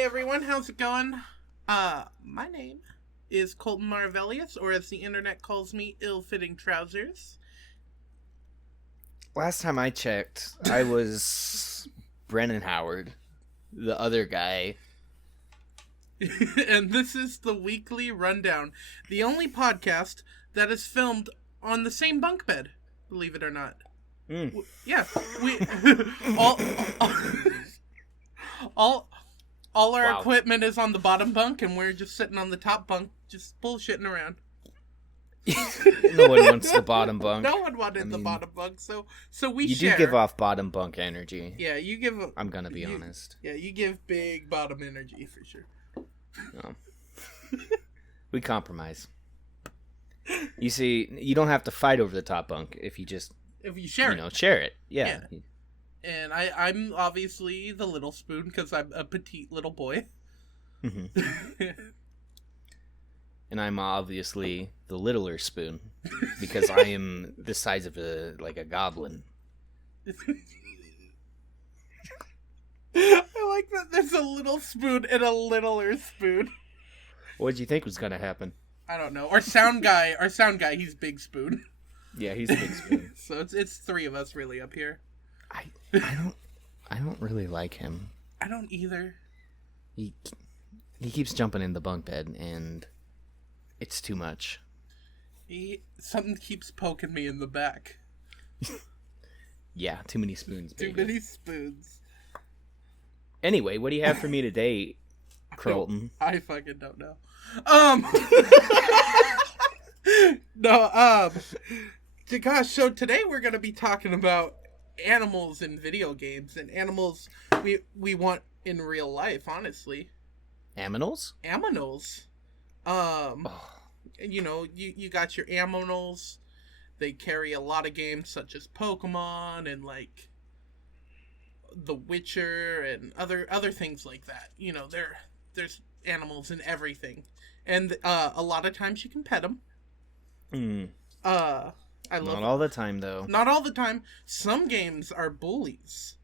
Hey everyone, how's it going? My name is Colton Marvellius, or as the internet calls me, illfittingtrousers. Last time I checked, I was Brennan Howard, the other guy. And this is the weekly rundown, the only podcast that is filmed on the same bunk bed, believe it or not. Yeah, we all our equipment is on the bottom bunk, and we're just sitting on the top bunk, just bullshitting around. No one wants the bottom bunk. No one wanted the bottom bunk, so we you share. do give off bottom bunk energy. Yeah, you give. I'm gonna be honest. Yeah, you give big bottom energy for sure. No. We compromise. You see, you don't have to fight over the top bunk if you share it. Share it. Yeah. And I'm obviously the little spoon because I'm a petite little boy. Mm-hmm. And I'm obviously the littler spoon because I am the size of a goblin. I like that there's a little spoon and a littler spoon. What did you think was gonna happen? I don't know. Our sound guy, he's big spoon. Yeah, he's a big spoon. So it's three of us really up here. I don't really like him. I don't either. He keeps jumping in the bunk bed and it's too much. Something keeps poking me in the back. Yeah, too many spoons, baby. Too many spoons. Anyway, what do you have for me today, Carlton? I fucking don't know. Gosh, so today we're going to be talking about animals in video games and animals we want in real life, honestly. Aminals? Aminals. You know, you got your Aminals. They carry a lot of games such as Pokemon and like The Witcher and other things like that. You know, there's animals in everything, and a lot of times you can pet them. Not all the time, though. Not all the time. Some games are bullies.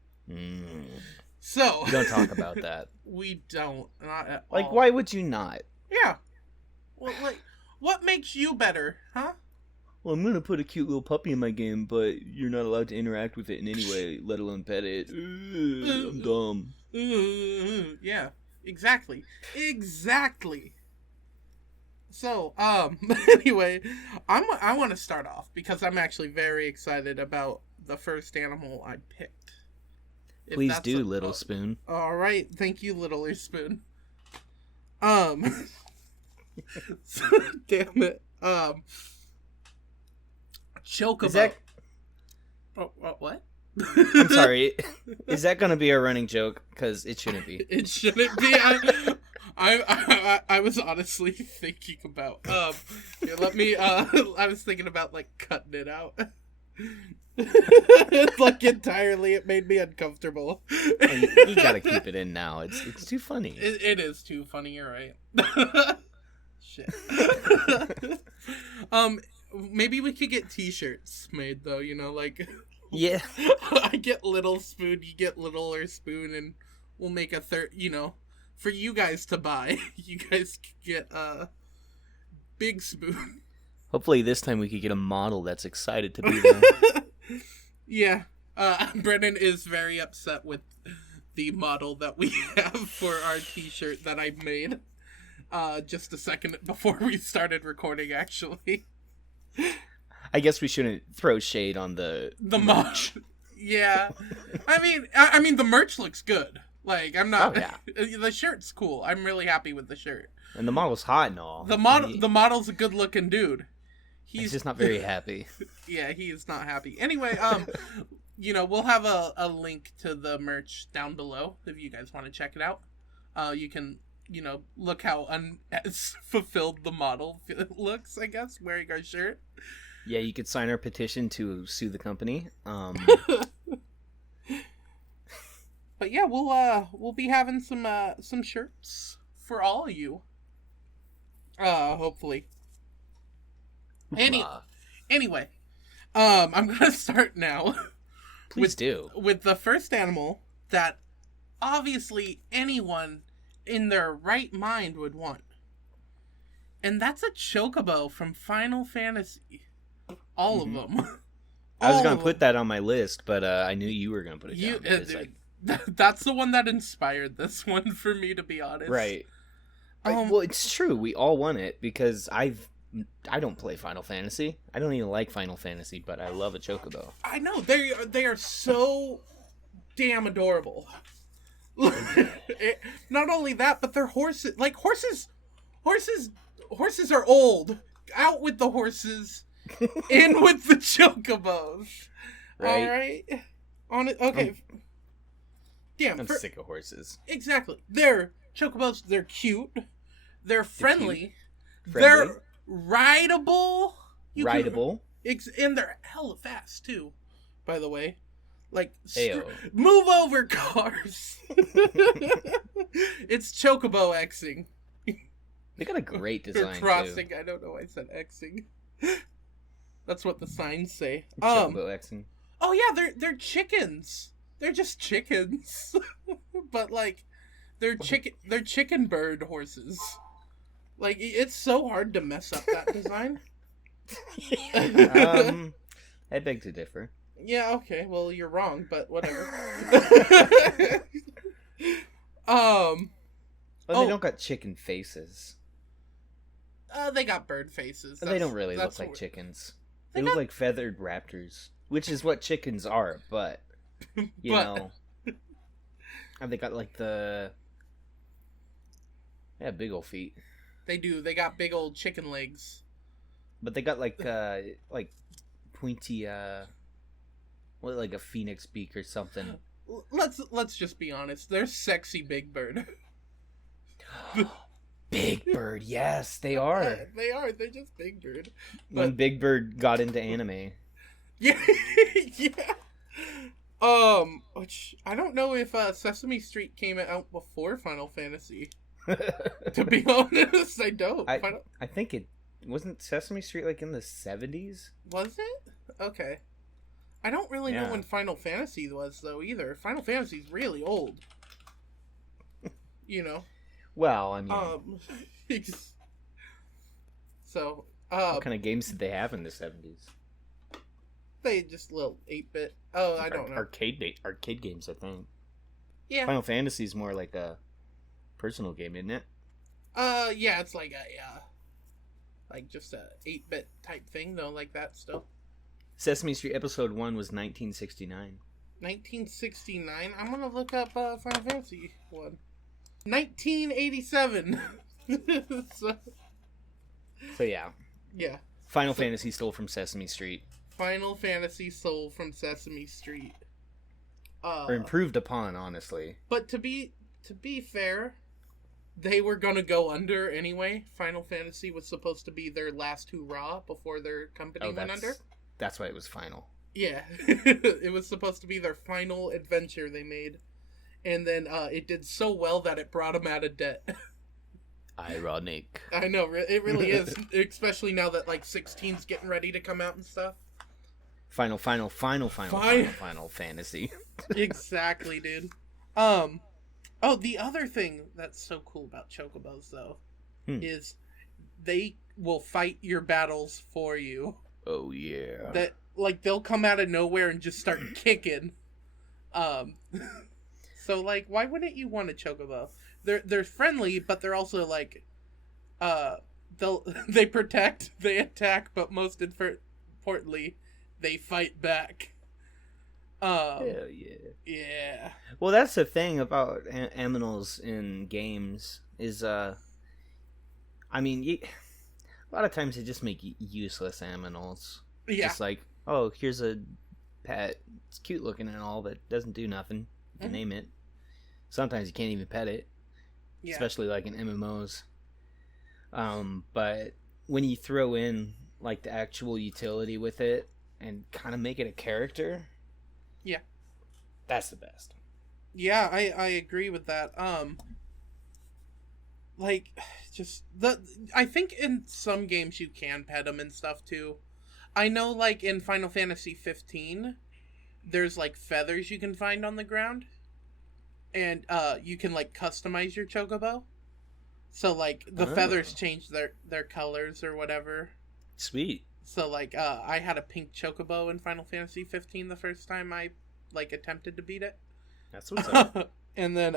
So we don't talk about that. We don't. Not at all. Why would you not? Yeah. Well, what makes you better, huh? Well, I'm gonna put a cute little puppy in my game, but you're not allowed to interact with it in any way, let alone pet it. I'm dumb. Yeah, exactly. So, anyway, I want to start off because I'm actually very excited about the first animal I picked. Please do, Little Spoon. All right, thank you, Littler Spoon. Damn it. Chocobo. What? I'm sorry. Is that going to be a running joke? Because it shouldn't be. It shouldn't be. I was honestly thinking about let me I was thinking about like cutting it out. Like entirely, it made me uncomfortable. You gotta keep it in now. It's too funny. It is too funny. You're right. Shit. Maybe we could get T-shirts made though. You know, like yeah. I get Little Spoon, you get Littler Spoon, and we'll make a third. You know, for you guys to buy. You guys get Big Spoon. Hopefully this time we could get a model that's excited to be there. Yeah. Brennan is very upset with the model that we have for our T-shirt that I made just a second before we started recording, actually. I guess we shouldn't throw shade on the merch. Yeah. I mean the merch looks good. Like, I'm not... Oh, yeah. The shirt's cool. I'm really happy with the shirt. And the model's hot and all. The model's a good-looking dude. He's just not very happy. Yeah, he is not happy. Anyway, you know, we'll have a link to the merch down below if you guys want to check it out. You can, you know, look how fulfilled the model looks, I guess, wearing our shirt. Yeah, you could sign our petition to sue the company. But yeah, we'll be having some shirts for all of you. Hopefully. Anyway, I'm gonna start now. Please do. With the first animal that obviously anyone in their right mind would want. And that's a Chocobo from Final Fantasy. All of them. I was going to put that on my list, but I knew you were going to put it down. That's the one that inspired this one for me, to be honest. Right. Well, it's true. We all want it because I don't play Final Fantasy. I don't even like Final Fantasy, but I love a Chocobo. I know. They are so damn adorable. Not only that, but they're horses. Like, horses are old. Out with the horses. In with the Chocobos. Right? All right? On it. Okay. I'm sick of horses. Exactly. They're Chocobos. They're cute. They're friendly. They're rideable. And they're hella fast, too, by the way. Like, move over, cars. It's Chocobo Xing. They got a great design, crossing. Too. I don't know why I said Xing. That's what the signs say. Chocobo Xing. Oh, yeah, they're chickens. They're just chickens. But, like, they're chicken bird horses. Like, it's so hard to mess up that design. I beg to differ. Yeah, okay. Well, you're wrong, but whatever. Well, they don't got chicken faces. They got bird faces. They don't really look like chickens. They look like feathered raptors, which is what chickens are, but, you know. And they got, like, big old feet. They do. They got big old chicken legs. But they got, like pointy, like a phoenix beak or something. Let's just be honest. They're sexy Big Bird. Big Bird, yes, they are. They are. They're just Big Bird. When Big Bird got into anime. Yeah. Yeah. Which I don't know if Sesame Street came out before Final Fantasy. To be honest, I don't. I think it wasn't Sesame Street like in the 70s. Was it? Okay. I don't really know when Final Fantasy was though either. Final Fantasy's really old. You know. Well, I mean. So. What kind of games did they have in the 70s? They just little 8-bit. Oh, I don't know. Arcade games, I think. Yeah. Final Fantasy's more like a personal game, isn't it? Yeah, it's like like just a 8-bit type thing though, like that still. Sesame Street Episode 1 was 1969. 1969? I'm gonna look up Final Fantasy 1. 1987. So yeah. Yeah. Final Fantasy stole from Sesame Street. Final Fantasy stole from Sesame Street. Or improved upon, honestly. But to be fair, they were gonna go under anyway. Final Fantasy was supposed to be their last hurrah before their company went under. That's why it was final. Yeah. It was supposed to be their final adventure they made. And then it did so well that it brought them out of debt. Ironic. I know, it really is. Especially now that, like, 16's getting ready to come out and stuff. Final Fantasy. Exactly, dude. Oh, the other thing that's so cool about Chocobos, though, is they will fight your battles for you. Oh, yeah. That, like, they'll come out of nowhere and just start kicking. So, like, why wouldn't you want a Chocobo? They're friendly, but they're also, like, they protect, they attack, but most importantly, they fight back. Hell yeah. Yeah. Well, that's the thing about aminals in games is, I mean, a lot of times they just make useless aminals. Yeah. Just like, oh, here's a pet. It's cute looking and all, but doesn't do nothing. You can name it. Sometimes you can't even pet it. Yeah. Especially like in MMOs. But when you throw in like the actual utility with it and kind of make it a character, yeah, that's the best. Yeah, I agree with that. Like, just I think in some games you can pet them and stuff too. I know, like in Final Fantasy 15, there's like feathers you can find on the ground, and you can like customize your chocobo. So like the feathers change their colors or whatever. Sweet. So like I had a pink chocobo in Final Fantasy 15 the first time I like attempted to beat it. That's what's up. And then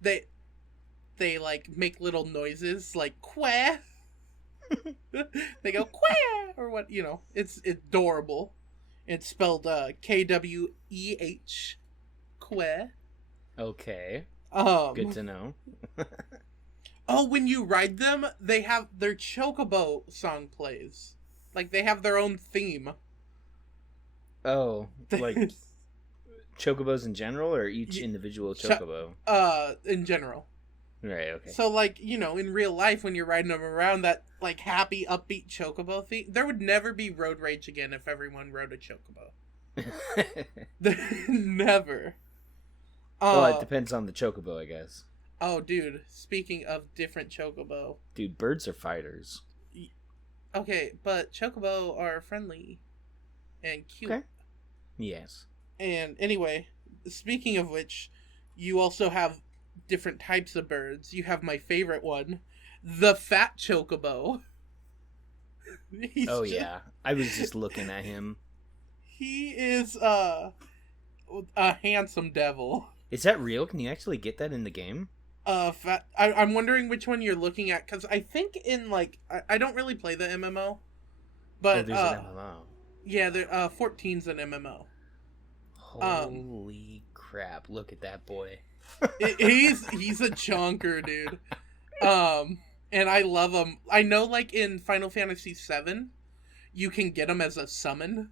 they like make little noises like quah. They go quah or what, you know. It's adorable. It's spelled Kweh. Quah. Okay. Good to know. Oh, when you ride them, they have their Chocobo song plays. Like they have their own theme. Oh, like chocobos in general, or each individual chocobo? In general. Right, okay. So, like, you know, in real life, when you're riding them around, that, like, happy, upbeat chocobo theme, there would never be road rage again if everyone rode a chocobo. Never. Well, it depends on the chocobo, I guess. Oh, dude, speaking of different chocobo. Dude, birds are fighters. Okay, but chocobo are friendly and cute. Okay. Yes. And anyway, speaking of which, you also have different types of birds. You have my favorite one, the fat chocobo. Yeah. I was just looking at him. He is a handsome devil. Is that real? Can you actually get that in the game? I'm wondering which one you're looking at, because I think in, like, I don't really play the MMO, but there's an MMO. Yeah, 14's an MMO. Holy crap! Look at that boy. He's a chonker, dude. And I love him. I know, like, in Final Fantasy VII, you can get him as a summon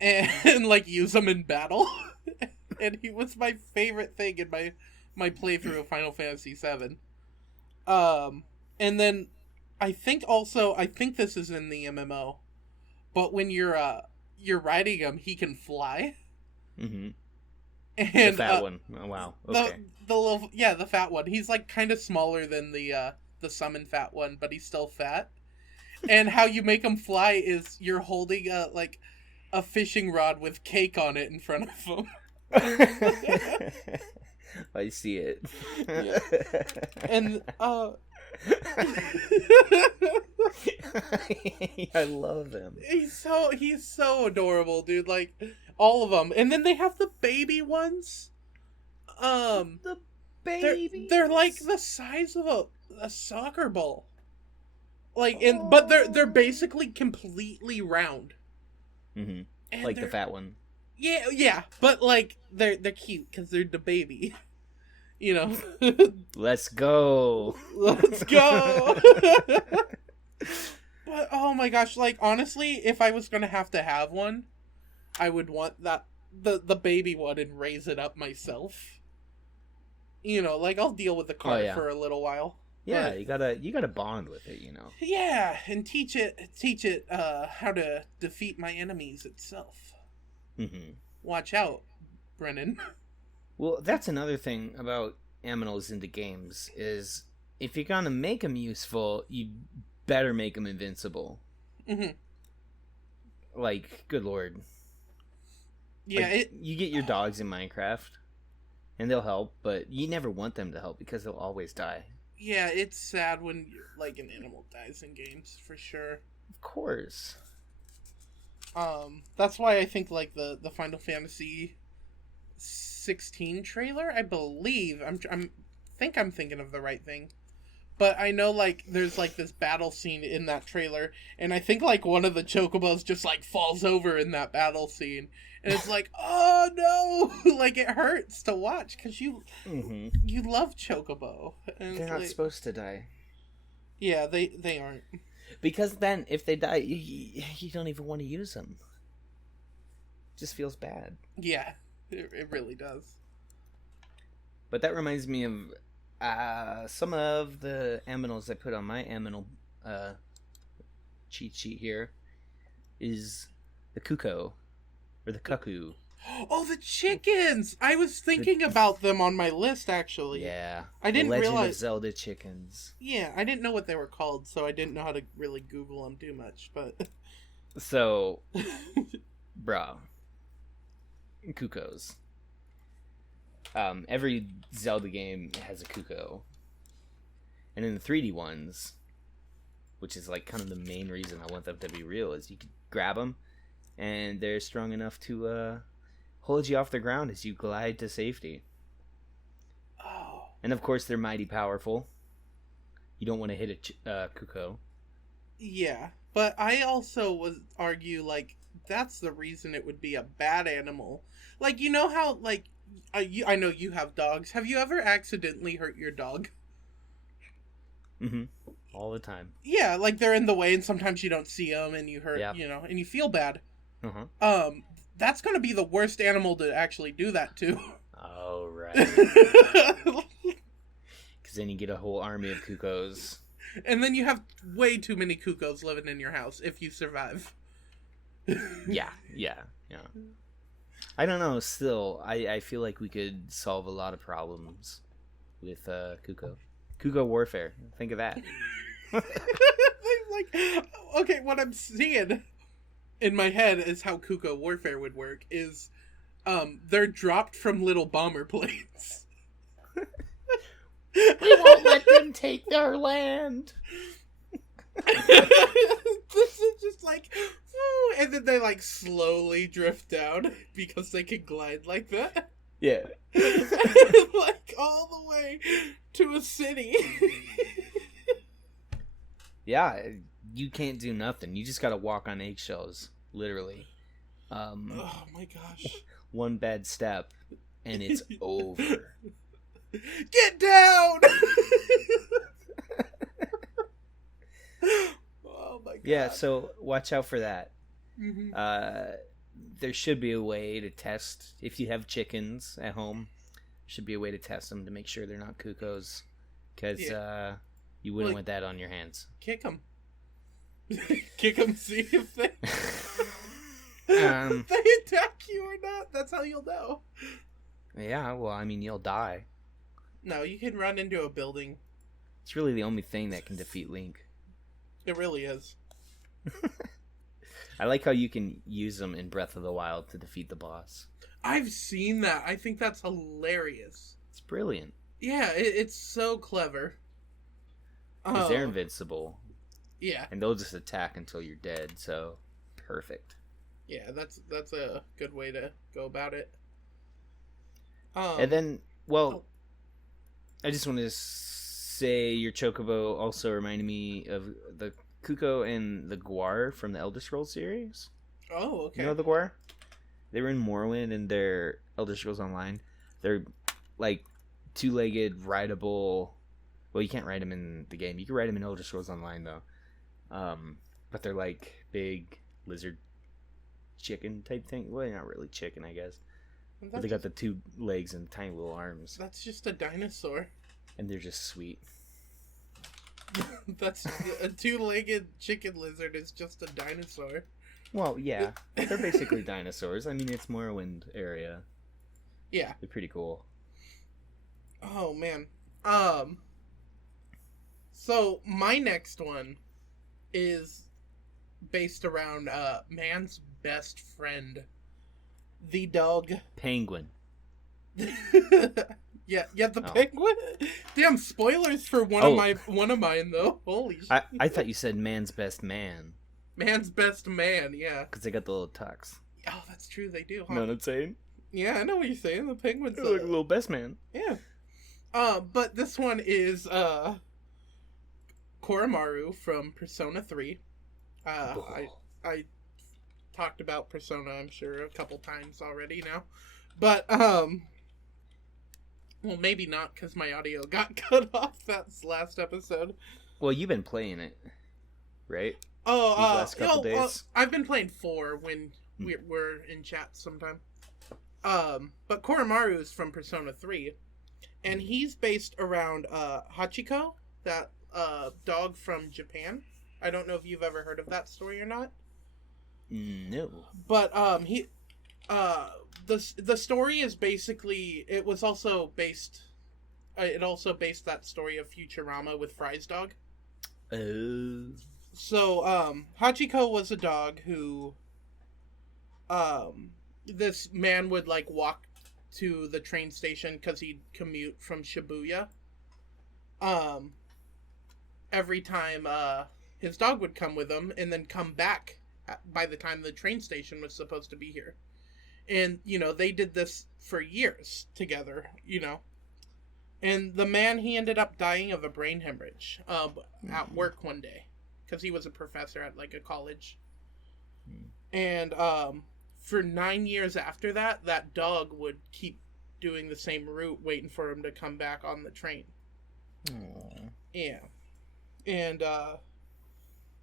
and like use him in battle. And he was my favorite thing in my playthrough of Final Fantasy VII. And then I think this is in the MMO, but when you're riding him, he can fly. Mm-hmm. And the fat one. Oh, wow. Okay. The fat one. He's like kind of smaller than the summon fat one, but he's still fat. And how you make him fly is you're holding a fishing rod with cake on it in front of him. I see it. Yeah. And I love him. He's so adorable, dude. Like all of them. And then they have the baby ones. The babies. They're like the size of a soccer ball. Like but they're basically completely round. Mm-hmm. Like the fat one. Yeah, but like they're cute because they're the baby, you know. Let's go. But oh my gosh, like honestly, if I was gonna have one, I would want that the baby one and raise it up myself. You know, like I'll deal with the cart for a little while. Yeah, but you gotta bond with it, you know. Yeah, and teach it how to defeat my enemies itself. Mm-hmm. Watch out, Brennan. Well, that's another thing about aminals in the games is if you're gonna make them useful, you better make them invincible. Mm-hmm. Like, good lord. Yeah, like, you get your dogs in Minecraft, and they'll help, but you never want them to help because they'll always die. Yeah, it's sad when like an animal dies in games, for sure. Of course. That's why I think like the Final Fantasy 16 trailer, I believe I'm thinking of the right thing, but I know like there's like this battle scene in that trailer, and I think like one of the chocobos just like falls over in that battle scene, and it's like, oh no, like it hurts to watch because you love chocobo. And they're not supposed to die. Yeah, they aren't. Because then, if they die, you don't even want to use them. It just feels bad. Yeah, it really does. But that reminds me of some of the aminals I put on my aminal cheat sheet here. Is the cuckoo, or the cuckoo. Oh, the chickens! I was thinking about them on my list, actually. Yeah. I didn't Legend realize... of Zelda Chickens. Yeah, I didn't know what they were called, so I didn't know how to really Google them too much, but... So, bro. Cuckoos. Every Zelda game has a Cuckoo. And in the 3D ones, which is like kind of the main reason I want them to be real, is you can grab them and they're strong enough to hold you off the ground as you glide to safety. Oh. And of course, they're mighty powerful. You don't want to hit a Cuckoo. Yeah, but I also would argue, like, that's the reason it would be a bad animal. Like, you know how, like, I know you have dogs. Have you ever accidentally hurt your dog? Mm-hmm. All the time. Yeah, like they're in the way and sometimes you don't see them and you hurt, and you feel bad. Uh-huh. That's going to be the worst animal to actually do that to. Oh, right. Because then you get a whole army of Cuckoos. And then you have way too many Cuckoos living in your house if you survive. Yeah. I don't know, still, I feel like we could solve a lot of problems with Cuckoo. Cuckoo warfare. Think of that. Like, okay, what I'm seeing in my head is how Cuckoo warfare would work is they're dropped from little bomber planes. We won't let them take their land. This is just like, and then they like slowly drift down because they can glide like that. Yeah. Like all the way to a city. Yeah, you can't do nothing. You just gotta walk on eggshells, literally. Oh my gosh. One bad step, and it's over. Get down! Oh my god. Yeah, so watch out for that. Mm-hmm. There should be a way to test, if you have chickens at home, should be a way to test them to make sure they're not Cuckoos. Because you wouldn't want that on your hands. Kick them. Kick them, see if they... they attack you or not. That's how you'll know. Yeah, well, I mean, you'll die. No, you can run into a building. It's really the only thing that can defeat Link. It really is. I like how you can use them in Breath of the Wild to defeat the boss. I've seen that. I think that's hilarious. It's brilliant. Yeah, it's so clever. Because they're invincible. Yeah. And they'll just attack until you're dead, so perfect. Yeah, that's a good way to go about it. And then, well, I just want to say your Chocobo also reminded me of the Cuckoo and the Guar from the Elder Scrolls series. Oh, okay. You know the Guar? They were in Morrowind and they're Elder Scrolls Online. They're like two-legged, rideable. Well, you can't ride them in the game. You can ride them in Elder Scrolls Online though. But they're like big lizard chicken type thing. Well, not really chicken, I guess. But they got the two legs and tiny little arms. That's just a dinosaur. And they're just sweet. That's a two-legged chicken lizard is just a dinosaur. Well, yeah. They're basically dinosaurs. I mean, it's Morrowind area. Yeah. They're pretty cool. Oh, man. So, my next one is based around man's best friend. The dog. Penguin. Yeah, the penguin. Damn, spoilers for one of mine though. Holy shit! I thought you said man's best man. Man's best man, yeah. Because they got the little tucks. Oh, that's true. They do. Huh? You know what I'm saying? Yeah, I know what you're saying. The penguin's like a little best man. Yeah. But this one is Koromaru from Persona 3. I talked about Persona, I'm sure, a couple times already now. But, well, maybe not, because my audio got cut off that last episode. Well, you've been playing it, right? Oh, these last couple days? I've been playing 4 when we're in chat sometime. But Koromaru is from Persona 3, and he's based around Hachiko, that dog from Japan. I don't know if you've ever heard of that story or not. No. But the story is basically it also based that story of Futurama with Fry's dog. Oh. So Hachiko was a dog who this man would like walk to the train station because he'd commute from Shibuya. Every time his dog would come with him and then come back by the time the train station was supposed to be here. And, they did this for years together, And the man, he ended up dying of a brain hemorrhage at work one day because he was a professor at, like, a college. And for 9 years after that, that dog would keep doing the same route, waiting for him to come back on the train. Aww. Yeah. And,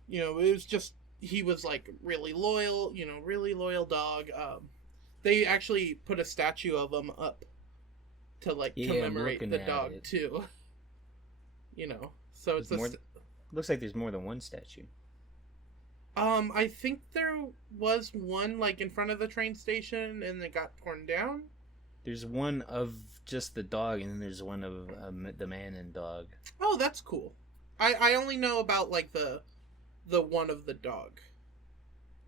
it was just, he was, like, really loyal, really loyal dog. They actually put a statue of him up to, like, commemorate the dog, too. So it's looks like there's more than one statue. I think there was one, like, in front of the train station, and it got torn down. There's one of just the dog, and then there's one of the man and dog. Oh, that's cool. I only know about, like, the one of the dog.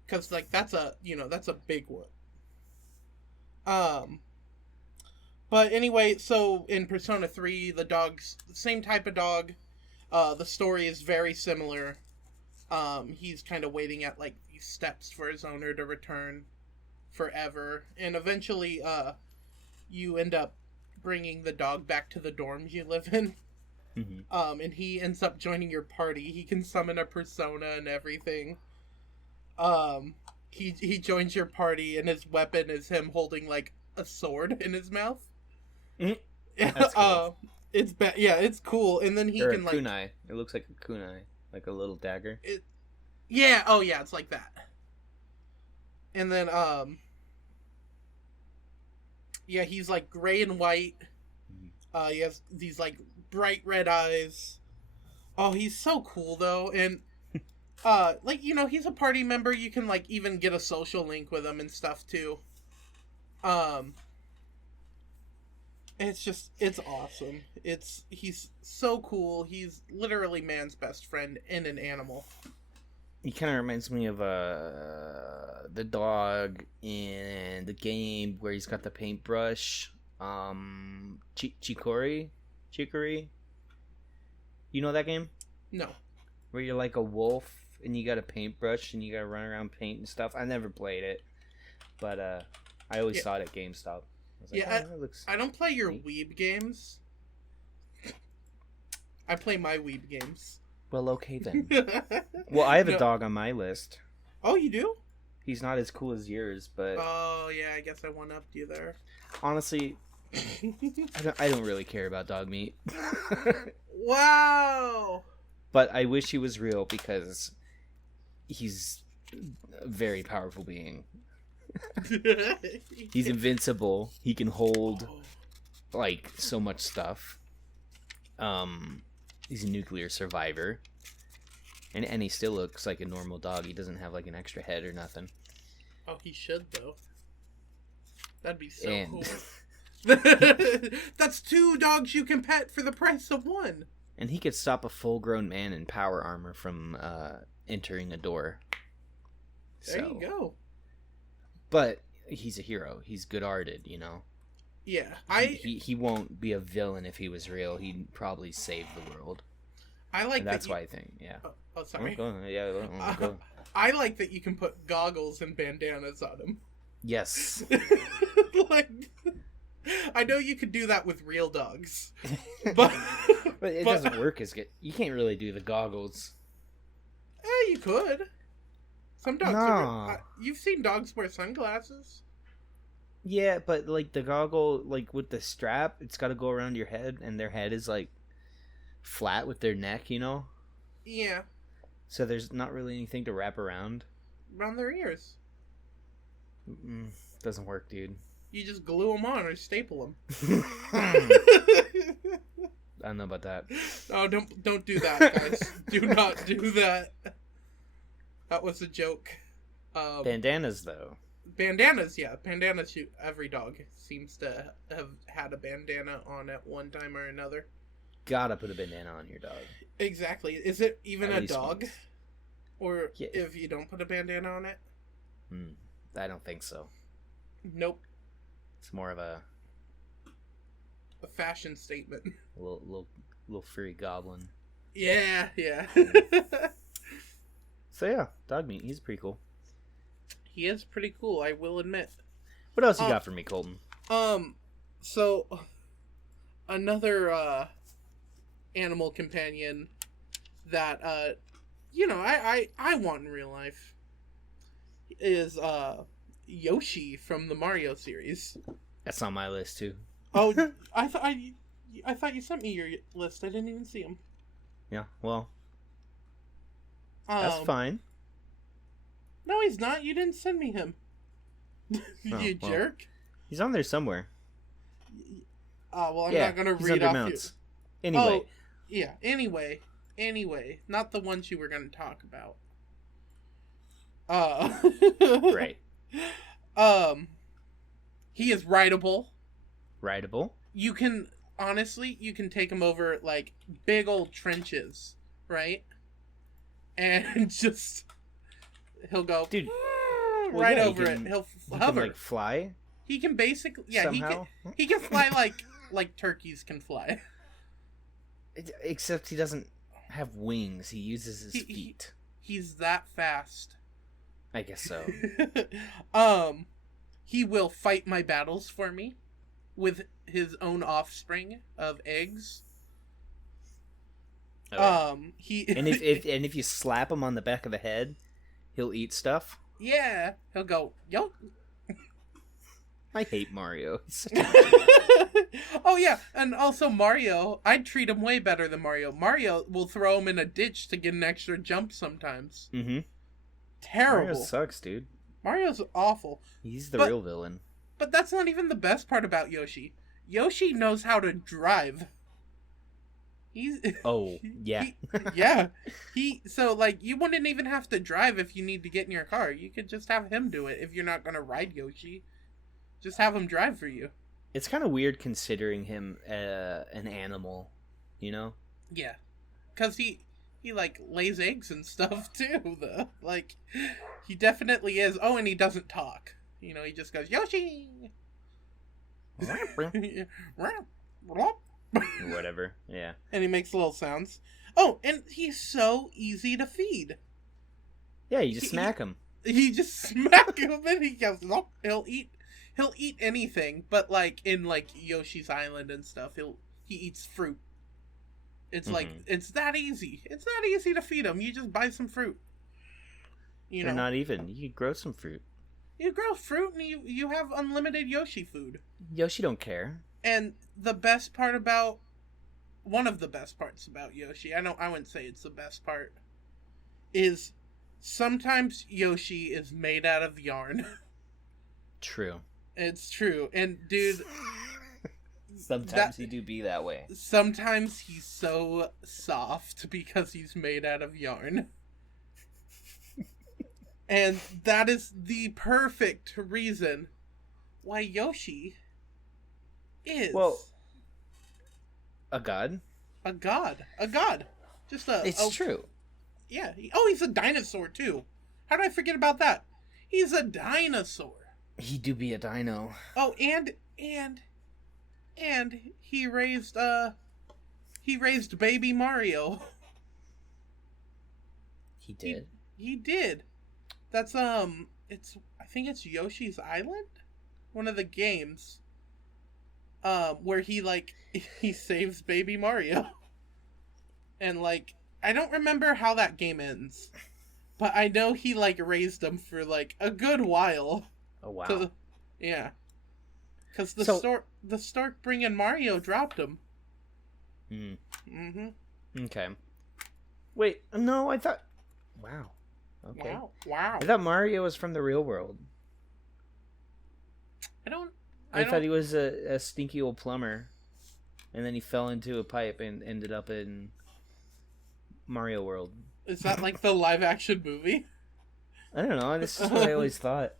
Because, like, that's a big one. But anyway, so in Persona 3, the dog's the same type of dog. The story is very similar. He's kind of waiting at, like, these steps for his owner to return forever. And eventually, you end up bringing the dog back to the dorms you live in. Mm-hmm. And he ends up joining your party. He can summon a persona and everything. He joins your party, and his weapon is him holding, like, a sword in his mouth. Mm-hmm. That's cool. It's cool. And then he can, like, kunai. It looks like a kunai, like a little dagger. It's like that. And then he's like gray and white. He has these like bright red eyes. Oh, he's so cool though. And he's a party member. You can like even get a social link with him and stuff too. It's awesome. He's so cool. He's literally man's best friend and an animal. He kind of reminds me of the dog in the game where he's got the paintbrush. Chicory? You know that game? No. Where you're like a wolf and you got a paintbrush and you gotta run around painting stuff. I never played it, but I always saw it at GameStop. I don't play your weeb games. I play my weeb games. Well, okay then. Well, I have a dog on my list. Oh, you do? He's not as cool as yours, but... Oh, yeah, I guess I one-upped you there. Honestly, I don't really care about dog meat. Wow! But I wish he was real because he's a very powerful being. He's invincible. He can hold, like, so much stuff. He's a nuclear survivor. And he still looks like a normal dog. He doesn't have, like, an extra head or nothing. Oh, he should, though. That'd be so cool. That's 2 dogs you can pet for the price of 1. And he could stop a full-grown man in power armor from entering a door. There you go. But he's a hero. He's good-hearted, you know? Yeah. He won't be a villain if he was real. He'd probably save the world. That's why I think, yeah. Oh, sorry. Go. I like that you can put goggles and bandanas on him. Yes. Like, I know you could do that with real dogs, but it doesn't work as good. You can't really do the goggles. You could. Some dogs. You've seen dogs wear sunglasses. Yeah, but like the goggle, like with the strap, it's got to go around your head, and their head is like flat with their neck, you know? Yeah. So there's not really anything to wrap around. Around their ears. Doesn't work, dude. You just glue them on or staple them. I don't know about that. Oh, don't do that, guys. Do not do that. That was a joke. Bandanas, though. Bandanas, yeah. Bandanas, every dog seems to have had a bandana on at one time or another. Gotta put a bandana on your dog. Exactly. Is it even at a dog? Once. Or if you don't put a bandana on it? I don't think so. Nope. It's more of a a fashion statement. A little furry goblin. Yeah, yeah. So yeah, dog meat. He's pretty cool. He is pretty cool, I will admit. What else you got for me, Colton? So another animal companion that I want in real life is Yoshi from the Mario series. That's on my list too. Oh, I thought you sent me your list. I didn't even see him. Yeah, well, that's fine. No, he's not. You didn't send me him. You jerk. He's on there somewhere. Well, I'm not gonna read off mounts. Anyway. Oh, yeah. Anyway, not the ones you were gonna talk about. Right. He is rideable. Rideable. You can take him over like big old trenches, right? And just he'll go, dude, right over it. He'll hover. Can, like, fly. He can basically, yeah, somehow? he can fly like turkeys can fly. Except he doesn't have wings. He uses his feet. He's that fast. I guess so. He will fight my battles for me with his own offspring of eggs. Okay. He and if you slap him on the back of the head, he'll eat stuff. Yeah, he'll go, yo. I hate Mario. Oh yeah, and also Mario, I'd treat him way better than Mario. Mario will throw him in a ditch to get an extra jump sometimes. Mm-hmm. Terrible. Mario sucks, dude. Mario's awful. He's the real villain. But that's not even the best part about Yoshi. Yoshi knows how to drive. Yeah. Yeah. So like you wouldn't even have to drive if you need to get in your car. You could just have him do it if you're not gonna ride Yoshi. Just have him drive for you. It's kind of weird considering him an animal, you know? Yeah. Cause he like lays eggs and stuff too, though. Like he definitely is. Oh, and he doesn't talk. You know, he just goes, Yoshi. Whatever. Yeah. And he makes little sounds. Oh, and he's so easy to feed. Yeah, you just smack him. You just smack him and he goes, oh, he'll eat anything, but like in like Yoshi's Island and stuff, he eats fruit. It's like it's that easy. It's that easy to feed him. You just buy some fruit. You know, not even. You could grow some fruit. You grow fruit and you have unlimited Yoshi food. Yoshi don't care. And one of the best parts about Yoshi, I wouldn't say it's the best part, is sometimes Yoshi is made out of yarn. True. It's true. And dude, sometimes he do be that way. Sometimes he's so soft because he's made out of yarn. And that is the perfect reason why Yoshi is a god. A god. Just It's true. Yeah. He's a dinosaur too. How did I forget about that? He's a dinosaur. He do be a dino. Oh, and he raised baby Mario. He did. He did. That's I think it's Yoshi's Island, one of the games. Where he saves baby Mario. And like I don't remember how that game ends, but I know he like raised him for like a good while. Oh wow. Yeah. Because the stork bringing Mario dropped him. Okay. Wait, no, I thought... Wow. Okay. Wow. I thought Mario was from the real world. I thought he was a stinky old plumber. And then he fell into a pipe and ended up in Mario World. Is that like the live action movie? I don't know. This is what I always thought.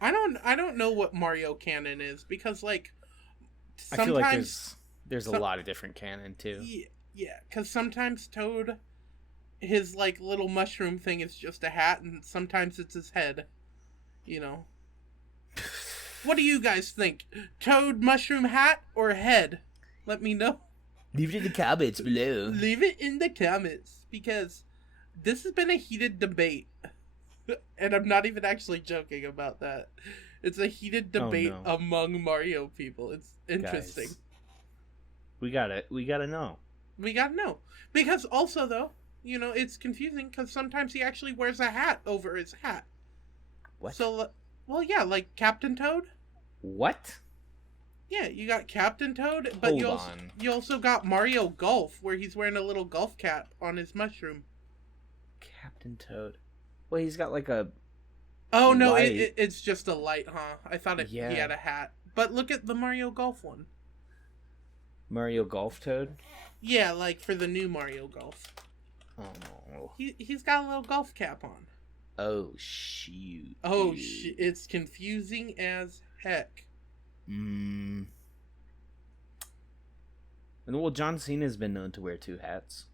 I don't know what Mario canon is because like sometimes I feel like there's a lot of different canon too. Yeah, because sometimes Toad, his like little mushroom thing is just a hat, and sometimes it's his head. You know. What do you guys think? Toad mushroom hat or head? Let me know. Leave it in the comments below. Leave it in the comments, because this has been a heated debate. And I'm not even actually joking about that. It's a heated debate among Mario people. It's interesting. Guys, we gotta know. We gotta know. Because also, though, you know, it's confusing because sometimes he actually wears a hat over his hat. What? So, well, yeah, like Captain Toad. What? Yeah, you got Captain Toad, but you also got Mario Golf, where he's wearing a little golf cap on his mushroom. Captain Toad. Well, he's got like a... Oh, no, it's just a light, huh? I thought he had a hat. But look at the Mario Golf one. Mario Golf Toad? Yeah, like for the new Mario Golf. Oh, no. He's got a little golf cap on. Oh, shoot. Oh, it's confusing as heck. And well, John Cena's been known to wear two hats.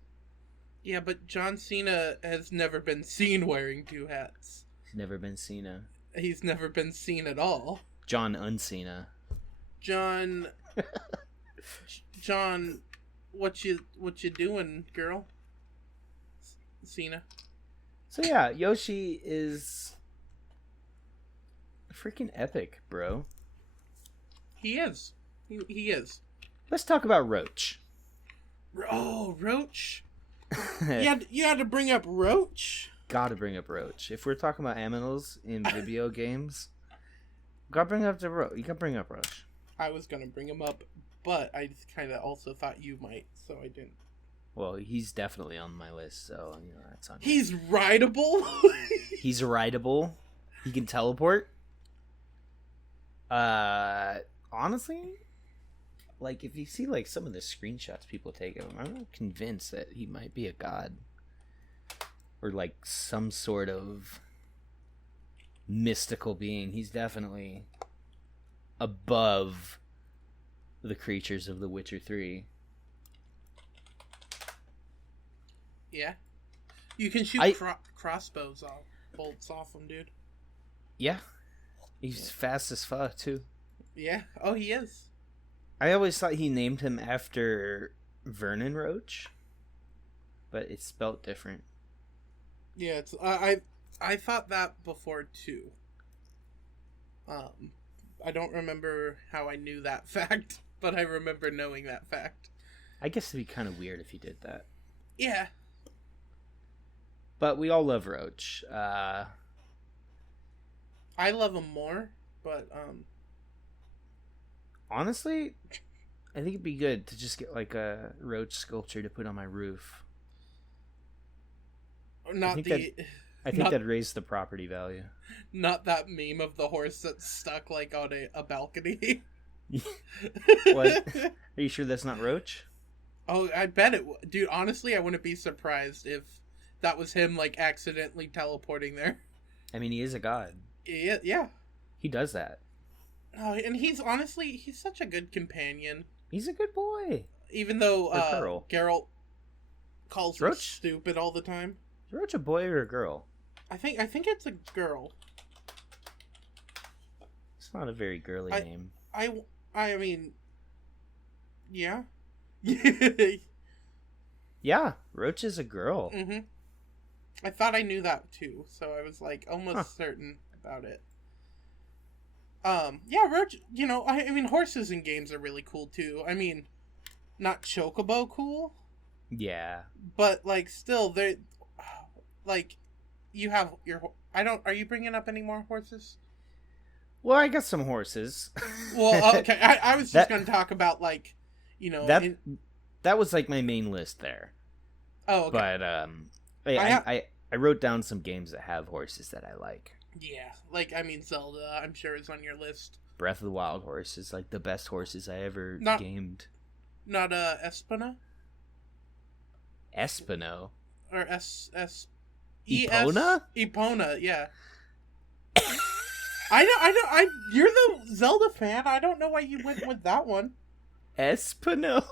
Yeah, but John Cena has never been seen wearing two hats. He's never been Cena. He's never been seen at all. John Uncena. John, what you doing, girl? Cena. So yeah, Yoshi is freaking epic, bro. He is. He is. Let's talk about Roach. Oh, Roach. You had to bring up Roach? Gotta bring up Roach. If we're talking about aminals in video games, gotta bring up you gotta bring up Roach. I was gonna bring him up, but I kind of also thought you might, so I didn't. Well, he's definitely on my list, so you know that's on. He's rideable. He's rideable. He can teleport. Honestly, like if you see like some of the screenshots people take of him, I'm convinced that he might be a god or like some sort of mystical being. He's definitely above the creatures of The Witcher 3. Yeah, you can shoot crossbows bolts off him, dude. Yeah, he's fast as fuck too. Yeah. Oh, he is. I always thought he named him after Vernon Roach, but it's spelt different. Yeah, it's I thought that before too. I don't remember how I knew that fact, but I remember knowing that fact. I guess it'd be kind of weird if he did that. Yeah. But we all love Roach. I love him more, but honestly, I think it'd be good to just get like a Roach sculpture to put on my roof. I think that'd raise the property value. Not that meme of the horse that's stuck like on a balcony. What? Are you sure that's not Roach? Oh, I bet it would. Dude, honestly, I wouldn't be surprised if that was him like accidentally teleporting there. I mean, he is a god. Yeah. He does that. Oh, and he's such a good companion. He's a good boy. Even though Geralt calls him stupid all the time. Is Roach a boy or a girl? I think it's a girl. It's not a very girly name. I mean, yeah. Yeah, Roach is a girl. Mm-hmm. I thought I knew that too, so I was like almost certain about it. Yeah, Roach, you know, I mean, horses in games are really cool too. I mean, not Chocobo cool. Yeah. But, like, still, they, like, you have your, are you bringing up any more horses? Well, I got some horses. Well, okay, I was just going to talk about, like, you know. That was, like, my main list there. Oh, okay. But, I wrote down some games that have horses that I like. Yeah, like, I mean, Zelda, I'm sure is on your list. Breath of the Wild horse is, like, the best horses I ever gamed. Not, Espino? Espino? Or Epona? Epona, yeah. You're the Zelda fan. I don't know why you went with that one. Espino?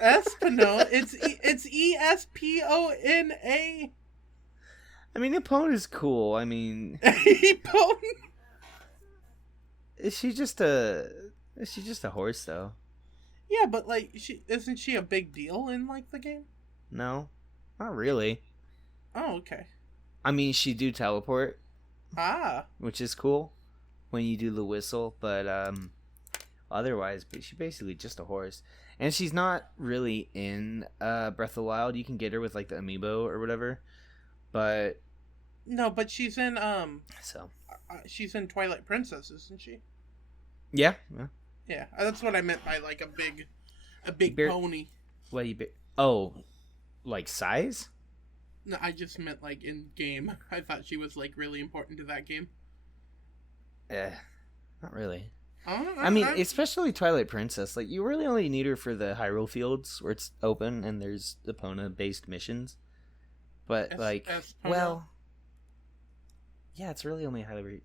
Espino. It's Espona. I mean, Epona's cool. I mean, Epona. Is she just a horse though? Yeah, but like, isn't she a big deal in like the game? No, not really. Oh, okay. I mean, she do teleport, Ah. which is cool when you do the whistle, but otherwise, she's basically just a horse. And she's not really in Breath of the Wild. You can get her with like the amiibo or whatever, but No, but she's in so she's in Twilight Princess, isn't she? yeah. Yeah, that's what I meant by like a big pony. What oh, like size? No, I just meant like in game. I thought she was like really important to that game. Not really. I mean, especially Twilight Princess. Like, you really only need her for the Hyrule Fields where it's open and there's Epona-based missions. But well, yeah, it's really only Hyrule.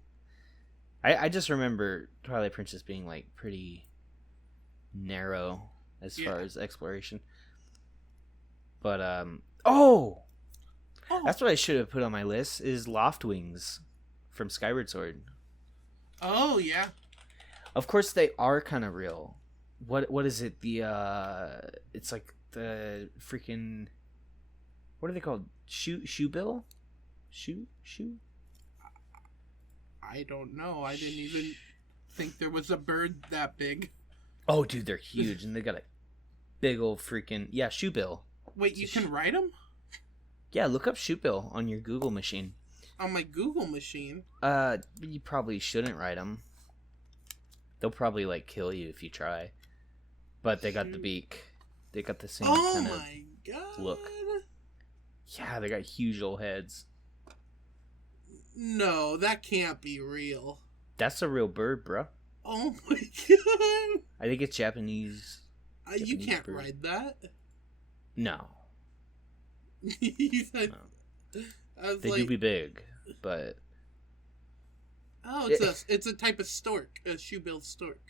I just remember Twilight Princess being like pretty narrow as far as exploration. But that's what I should have put on my list is Loftwings from Skyward Sword. Oh yeah. Of course they are kind of real. What is it? It's like the freaking, what are they called? Shoebill? Shoe? I don't know. I didn't even think there was a bird that big. Oh, dude, they're huge, and they got a big old freaking shoebill. Wait, you can ride them? Yeah, look up shoebill on your Google machine. On my Google machine? You probably shouldn't ride them. They'll probably like kill you if you try. But they got the beak. They got the same kind of look. Yeah, they got huge old heads. No, that can't be real. That's a real bird, bro. Oh my god. I think it's Japanese. You can't bird. Ride that. No. Said, no. They do be big, but oh, it's a type of stork, a shoe-billed stork.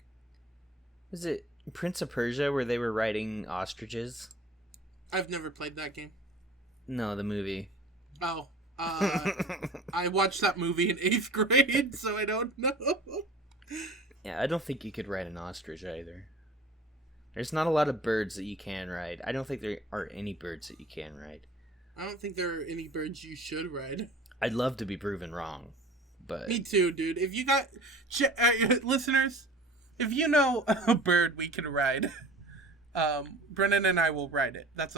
Was it Prince of Persia where they were riding ostriches? I've never played that game. No, the movie. Oh, I watched that movie in 8th grade, so I don't know. Yeah, I don't think you could ride an ostrich either. There's not a lot of birds that you can ride. I don't think there are any birds that you can ride. I don't think there are any birds you should ride. I'd love to be proven wrong, but... Me too, dude. If you got... listeners, if you know a bird we can ride, Brennan and I will ride it. That's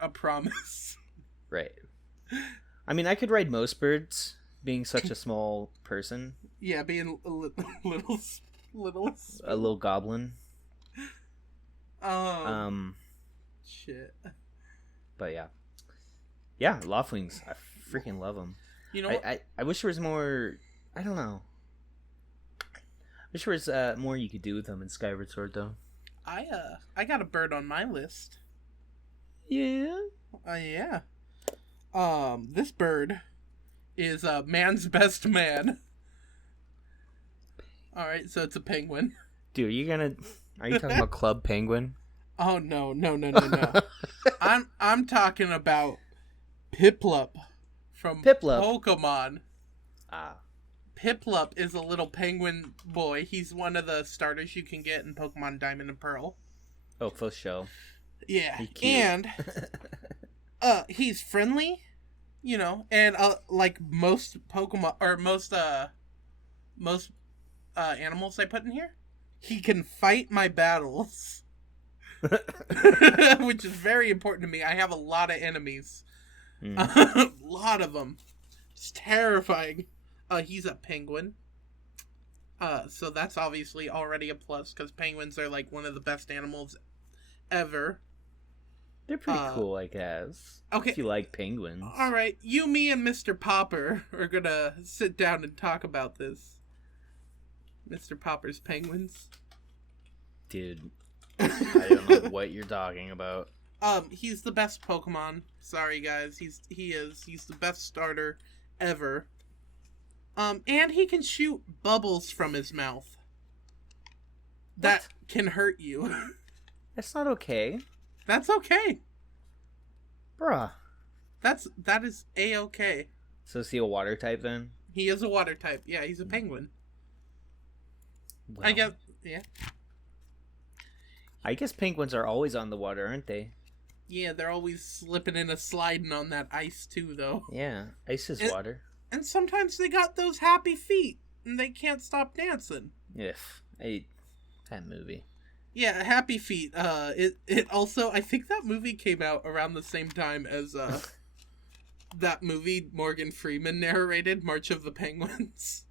a promise. Right. I mean, I could ride most birds, being such a small person. Yeah, being a little... A little goblin. Shit. But yeah. Yeah, Loftwings. I freaking love them. You know what? I wish there was more... I don't know. I wish there was more you could do with them in Skyward Sword, though. I got a bird on my list. Yeah? Yeah. This bird is man's best man. Alright, so it's a penguin. Dude, are you talking about Club Penguin? Oh, no. I'm talking about Piplup from Pokemon. Ah. Piplup is a little penguin boy. He's one of the starters you can get in Pokemon Diamond and Pearl. Oh, for sure. Yeah, and he's friendly, you know, and like most Pokemon or most animals I put in here, he can fight my battles. Which is very important to me. I have a lot of enemies. A lot of them. It's terrifying. He's a penguin. So that's obviously already a plus, because penguins are like one of the best animals ever. They're pretty cool, I guess. Okay. If you like penguins. Alright, you, me, and Mr. Popper are gonna sit down and talk about this. Mr. Popper's penguins. Dude. I don't know what you're talking about. He's the best Pokemon. Sorry, guys. He's the best starter ever. And he can shoot bubbles from his mouth. That can hurt you. That's not okay. That's okay. Bruh. That is A-okay. So is he a water type then? He is a water type. Yeah, he's a penguin. Well, I guess, yeah. I guess penguins are always on the water, aren't they? Yeah, they're always slipping and a sliding on that ice too, though. Yeah, ice is water. And sometimes they got those happy feet, and they can't stop dancing. If I that movie. Yeah, Happy Feet. It also, I think that movie came out around the same time as that movie Morgan Freeman narrated, March of the Penguins.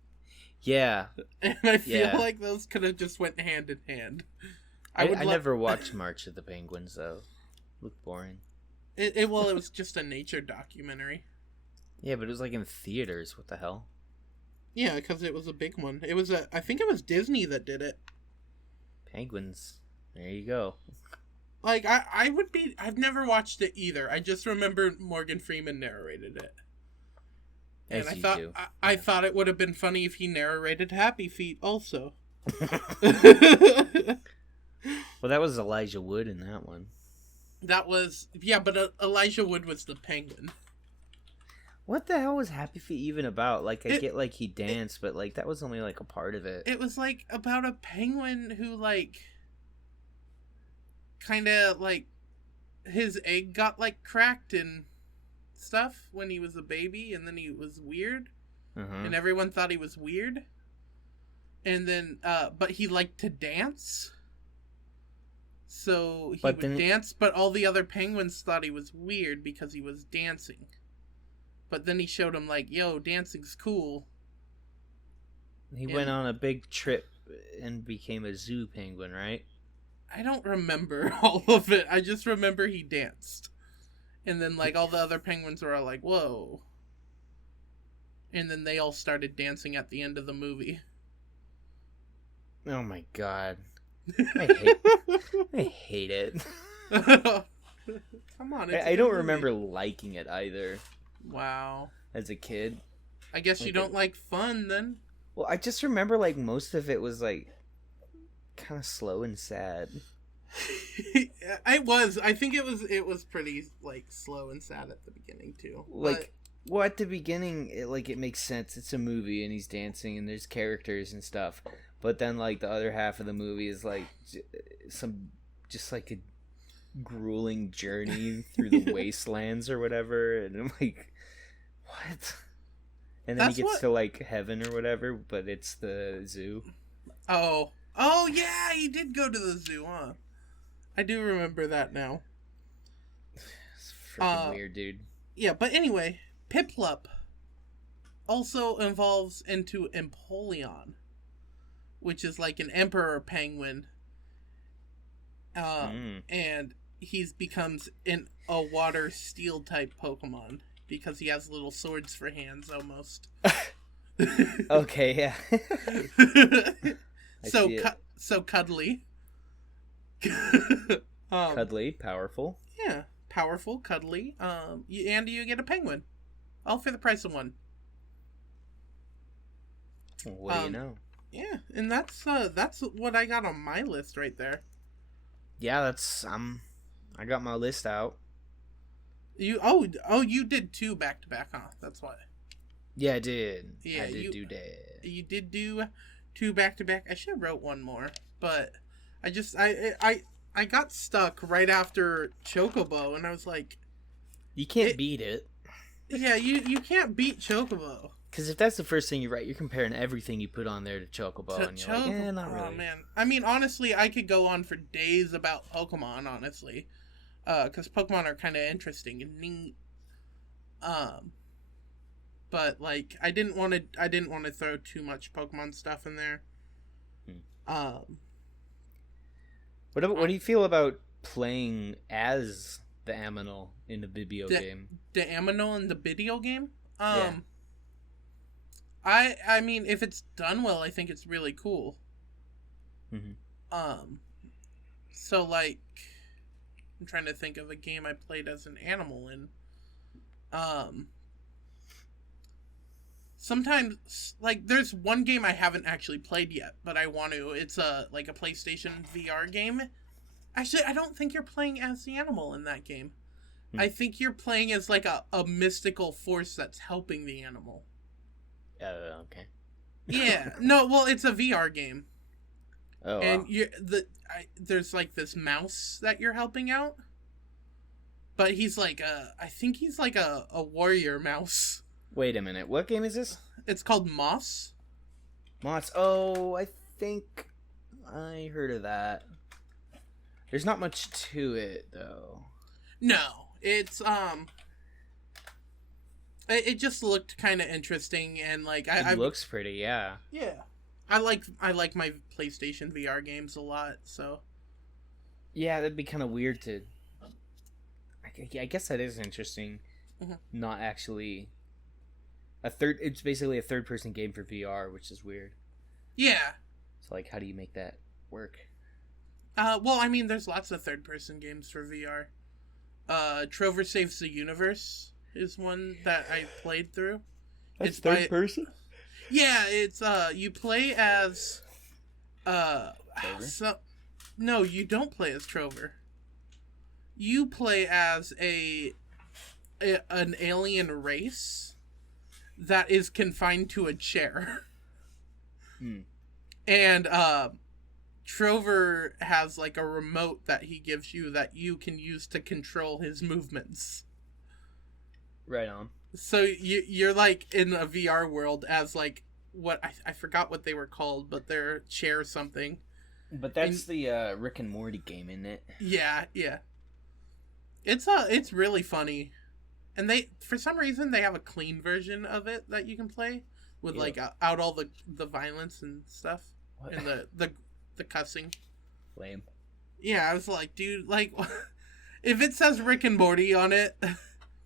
Yeah. And I feel like those could have just went hand in hand. I never watched March of the Penguins though. Looked boring. It was just a nature documentary. Yeah, but it was like in theaters. What the hell? Yeah, because it was a big one. I think it was Disney that did it. Penguins. There you go. Like, I've never watched it either. I just remember Morgan Freeman narrated it. And I thought it would have been funny if he narrated Happy Feet also. Well, that was Elijah Wood in that one. That was... Yeah, but Elijah Wood was the penguin. What the hell was Happy Feet even about? Like, I get, like, he danced, but, like, that was only, like, a part of it. It was, like, about a penguin who, like... kind of, like... his egg got, like, cracked and stuff when he was a baby, and then he was weird. And everyone thought he was weird. And then, but he liked to dance. So he would dance, but all the other penguins thought he was weird because he was dancing. But then he showed him, like, yo, dancing's cool. He went on a big trip and became a zoo penguin, right? I don't remember all of it. I just remember he danced. And then, like, all the other penguins were all like, whoa. And then they all started dancing at the end of the movie. Oh my god. I hate it. Come on. I don't remember liking it either. Wow. As a kid. I guess you don't like fun then. Well, I just remember like most of it was like kind of slow and sad. I think it was pretty like slow and sad at the beginning too. Like well, at the beginning it makes sense. It's a movie and he's dancing and there's characters and stuff. But then, like, the other half of the movie is, like, just like a grueling journey through the wastelands or whatever. And I'm like, what? And then he gets to, like, heaven or whatever, but it's the zoo. Oh, yeah, he did go to the zoo, huh? I do remember that now. It's freaking weird, dude. Yeah, but anyway, Piplup also evolves into Empoleon, which is like an emperor penguin. And he becomes a water steel type Pokemon because he has little swords for hands almost. Okay, yeah. So cuddly. Cuddly, powerful. Yeah, powerful, cuddly. And you get a penguin, all for the price of one. What do you know? Yeah, and that's what I got on my list right there. Yeah, I got my list out. You did 2 back to back, huh? That's why. Yeah, I did. Yeah, I did do that. You did do 2 back to back. I should have wrote one more, but I got stuck right after Chocobo, and I was like, you can't beat it. Yeah, you can't beat Chocobo. Because if that's the first thing you write, you're comparing everything you put on there to Chocobo, and you're like, not really. Oh, man. I mean, honestly, I could go on for days about Pokemon, honestly. Because Pokemon are kind of interesting and neat. But, like, I didn't want to throw too much Pokemon stuff in there. What do you feel about playing as the Aminal in the video game? The Aminal in the video game? Yeah. I mean, if it's done well, I think it's really cool. Mm-hmm. So, like, I'm trying to think of a game I played as an animal in. Sometimes, like, there's one game I haven't actually played yet, but I want to. It's like a PlayStation VR game. Actually, I don't think you're playing as the animal in that game. I think you're playing as, like, a mystical force that's helping the animal. Okay. Yeah. No, well, it's a VR game. Oh, and wow. there's like this mouse that you're helping out, but he's like I think he's like a warrior mouse. Wait a minute. What game is this? It's called Moss. Moss. Oh, I think I heard of that. There's not much to it, though. No, it's it just looked kind of interesting, and like It looks pretty, yeah. yeah, I like my PlayStation VR games a lot, so Yeah, that'd be kind of weird to. I guess that is interesting. Mhm. Not actually It's basically a third-person game for VR, which is weird. yeah. So, like, how do you make that work? Well, I mean, there's lots of third-person games for VR. Trover Saves the Universe is one that I played through. It's third person? Yeah, it's you play as Trover? no, you don't play as Trover. You play as an alien race that is confined to a chair. Hmm. And Trover has like a remote that he gives you that you can use to control his movements. Right on. So you're like in a VR world as like what I forgot what they were called, but they're chair something. But that's the Rick and Morty game, isn't it? Yeah. It's really funny, and they for some reason they have a clean version of it that you can play with like out all the violence and stuff. What? And the cussing. Lame. Yeah, I was like, dude, like, if it says Rick and Morty on it,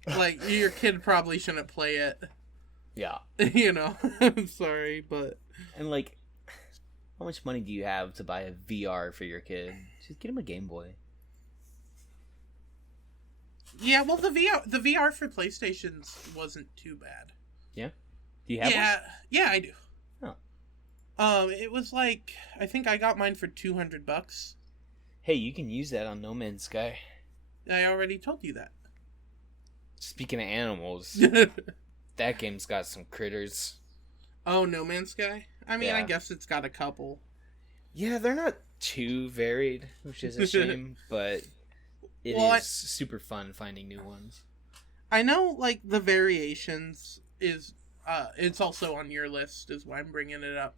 like, your kid probably shouldn't play it. Yeah. You know? I'm sorry, but... And, like, how much money do you have to buy a VR for your kid? Just get him a Game Boy. Yeah, well, the VR for PlayStations wasn't too bad. Yeah? Do you have one? Yeah, I do. Oh. It was like, I think I got mine for $200. Hey, you can use that on No Man's Sky. I already told you that. Speaking of animals, that game's got some critters. Oh, No Man's Sky? I mean, Yeah. I guess it's got a couple. Yeah, they're not too varied, which is a shame, but it is super fun finding new ones. I know, like, the variations is... it's also on your list, is why I'm bringing it up.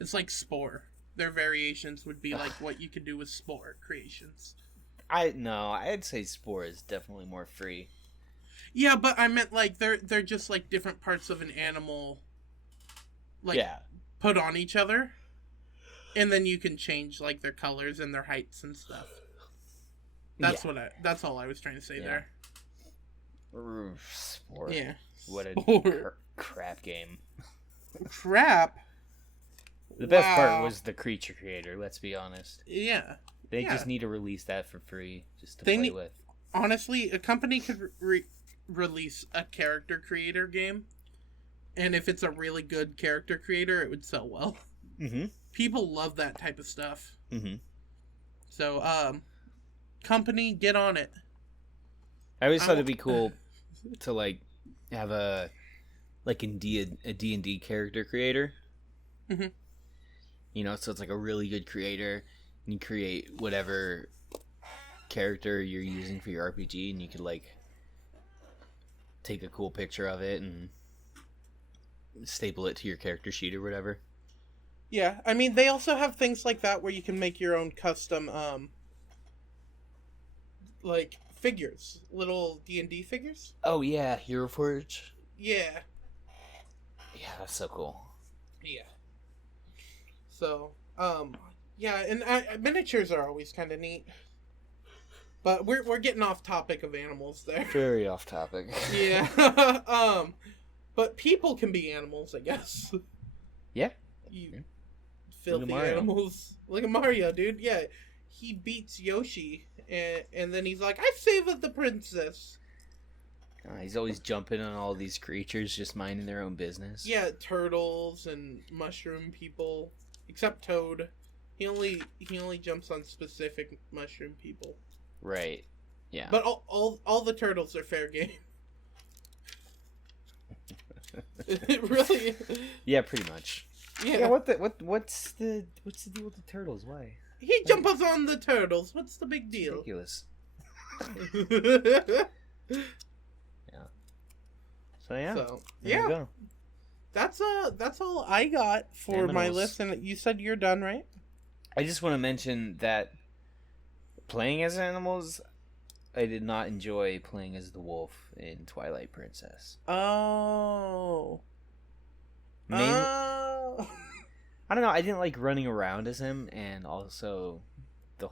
It's like Spore. Their variations would be like what you could do with Spore creations. I'd say Spore is definitely more free. Yeah, but I meant like they're just like different parts of an animal, like put on each other, and then you can change like their colors and their heights and stuff. That's all I was trying to say there. Spore. Yeah. What a crap game. Crap. The best part was the creature creator, let's be honest. Yeah. They just need to release that for free just to play with. Honestly, a company could release a character creator game, and if it's a really good character creator, it would sell well. Mm-hmm. People love that type of stuff. Mm-hmm. So, company, get on it. I always thought it'd be cool to, like, have a D&D character creator. Mm-hmm. You know, so it's like a really good creator, and you create whatever character you're using for your RPG, and you could, like, take a cool picture of it and staple it to your character sheet or whatever. Yeah, I mean, they also have things like that where you can make your own custom, like, figures. Little D&D figures. Oh, yeah, Hero Forge. Yeah. Yeah, that's so cool. Yeah. So, yeah, and miniatures are always kind of neat. But we're getting off topic of animals there. Very off topic. Yeah. But people can be animals, I guess. Yeah. You filthy animals. Look at Mario, dude. Yeah. He beats Yoshi, and then he's like, I saved the princess. He's always jumping on all these creatures, just minding their own business. Yeah, turtles and mushroom people. Except Toad. He only jumps on specific mushroom people. Right. Yeah. But all the turtles are fair game. It really. Yeah, pretty much. Yeah, what's the deal with the turtles? Why? He jumps on the turtles. What's the big deal? Ridiculous. Yeah. So yeah. So, there you go. That's all I got for my list, and you said you're done, right? I just want to mention that playing as animals, I did not enjoy playing as the wolf in Twilight Princess. Oh. I don't know. I didn't like running around as him, and also the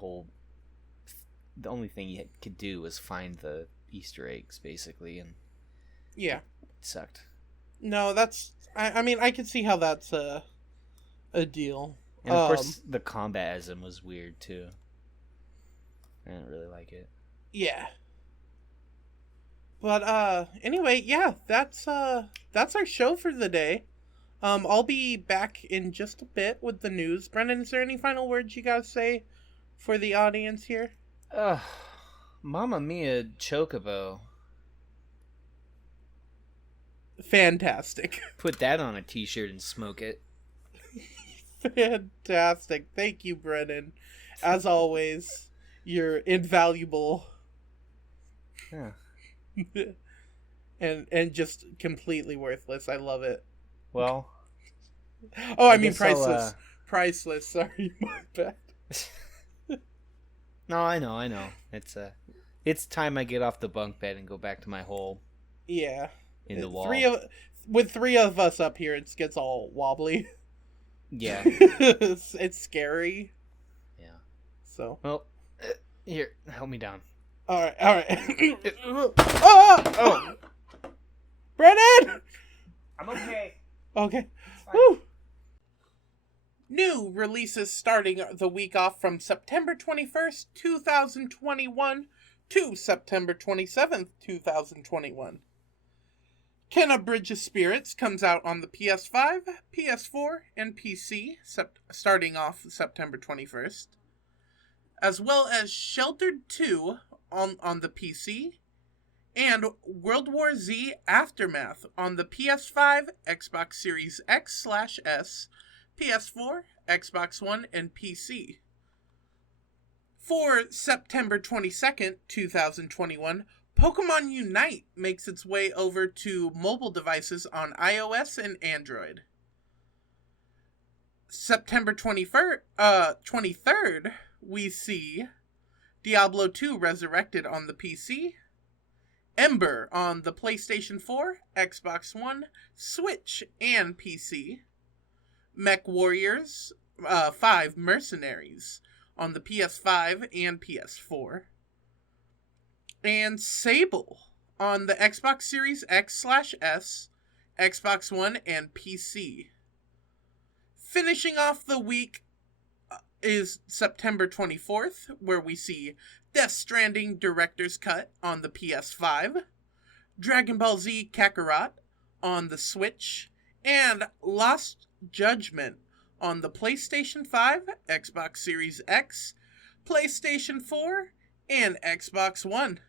only thing you could do was find the Easter eggs, basically, and yeah, it sucked. No, that's. I mean, I can see how that's a deal. And of course, the combat as him was weird too. I didn't really like it. Yeah. But anyway, yeah, that's our show for the day. I'll be back in just a bit with the news. Brendan, is there any final words you gotta say for the audience here? Mamma mia, Chocobo. Fantastic. Put that on a t-shirt and smoke it. Fantastic. Thank you, Brennan. As always, you're invaluable. Yeah. and just completely worthless. I love it. Well. Oh, I mean priceless. Priceless. Sorry, my bad. No, I know. It's time I get off the bunk bed and go back to my hole. Yeah. In the wall. With three of us up here, it gets all wobbly. Yeah. it's scary. Yeah. So. Well, here, help me down. All right. Oh! Brennan! I'm okay. Okay. Woo! New releases starting the week off from September 21st, 2021 to September 27th, 2021. Kenna Bridge of Spirits comes out on the PS5, PS4, and PC, starting off September 21st. As well as Sheltered 2 on the PC, and World War Z Aftermath on the PS5, Xbox Series X/S, PS4, Xbox One, and PC. For September 22nd, 2021, Pokemon Unite makes its way over to mobile devices on iOS and Android. September 23rd, we see Diablo 2 Resurrected on the PC, Ember on the PlayStation 4, Xbox One, Switch, and PC, Mech Warriors 5 Mercenaries on the PS5 and PS4, and Sable on the Xbox Series X/S, Xbox One, and PC. Finishing off the week is September 24th, where we see Death Stranding Director's Cut on the PS5, Dragon Ball Z Kakarot on the Switch, and Lost Judgment on the PlayStation 5, Xbox Series X, PlayStation 4, and Xbox One.